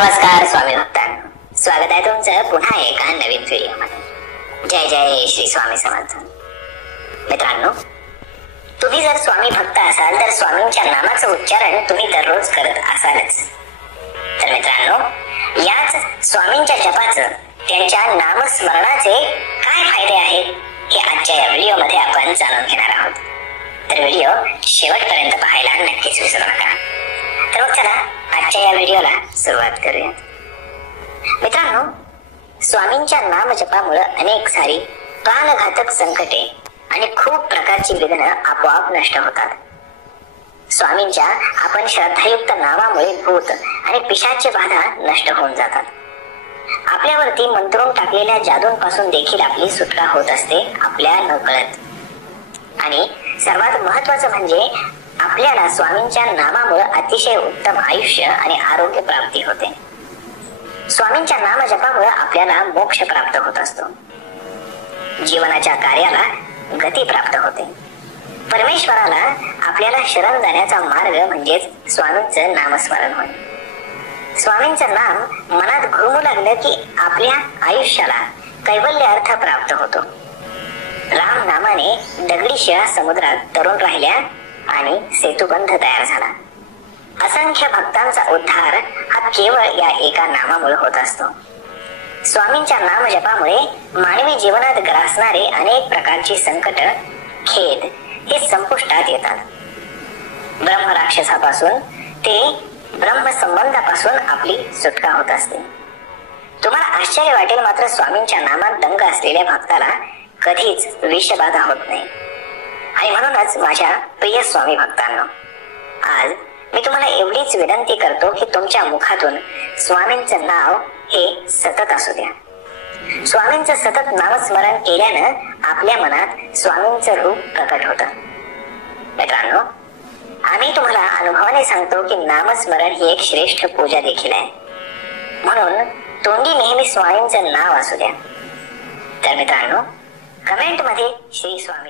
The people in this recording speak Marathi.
नमस्कार स्वामी भक्तांनो, स्वागत आहे तुमचं पुन्हा एका नवीन व्हिडिओमध्ये। जय जय श्री स्वामी समर्थ। मित्रांनो, तुम्ही जर स्वामी भक्त असाल तर स्वामींच्या नामाचं उच्चारण तुम्ही दररोज करत असालच। तर मित्रांनो, याच स्वामींच्या जपाचं, त्यांच्या नामस्मरणाचे काय फायदे आहेत हे आजच्या या व्हिडिओमध्ये आपण जाणून घेणार आहोत। तर व्हिडिओ शेवटपर्यंत पाहायला नक्कीच विसरू नका। तर मग चला आजच्या या व्हिडिओला सुरुवात करूया। मित्रांनो, स्वामींच्या नाम जपामुळे अनेक सारी प्राणघातक संकटे आणि खूप प्रकारची विघ्न आपोआप नष्ट होतात। स्वामींच्या आपण श्रद्धायुक्त नामामुळे भूत आणि पिशाच्य बाधा नष्ट होऊन जातात। आपल्यावरती मंत्रून टाकलेल्या जादूंपासून देखील आपली सुटका होत असते आपल्या नकळत। आणि सर्वात महत्वाचं म्हणजे आपल्याला स्वामींच्या नामामुळे अतिशय उत्तम आयुष्य आणि आरोग्य प्राप्ती होते। स्वामींच्या नाम जपामुळे आपल्याला मोक्ष प्राप्त होत असतो, जीवनाच्या कार्याला गती प्राप्त होते। परमेश्वराला आपल्याला शरण जाण्याचा मार्ग म्हणजेच स्वामींचं नामस्मरण होय। स्वामींचं नाम मनात घुमू लागलं की आपल्या आयुष्याला कैवल्य अर्थ प्राप्त होतो। राम नामाने दगडी शिळा समुद्रात तरुण राहिल्या आणि सेतुबंध तयार झाला। असंख्य भक्तांचा उद्धार हा केवळ या एका नामामुळे होत असतो। स्वामींच्या नाम जपामुळे मानवी जीवनात ग्रासणारे अनेक प्रकारची संकट, खेद हे संपुष्टात येतात। ब्रह्म राक्षसापासून ते ब्रह्म संबंधापासून आपली सुटका होत असते। तुम्हाला आश्चर्य वाटेल, मात्र स्वामींच्या नामात दंग असलेल्या भक्ताला कधीच विषबाधा होत नाही। आणि म्हणूनच माझ्या प्रिय स्वामी भक्तांनो, आज मी तुम्हाला एवढीच विनंती करतो की तुमच्या मुखातून स्वामींचं नाव हे सतत असू द्या। स्वामींचं सतत नामस्मरण केल्यानं आपल्या मनात स्वामींचं रूप प्रकट होतं। मित्रांनो, आम्ही तुम्हाला अनुभवाने सांगतो की नामस्मरण ही एक श्रेष्ठ पूजा देखील आहे। म्हणून तोंडी नेहमी स्वामींचं नाव असू द्या। तर मित्रांनो, कमेंट मध्ये श्री स्वामी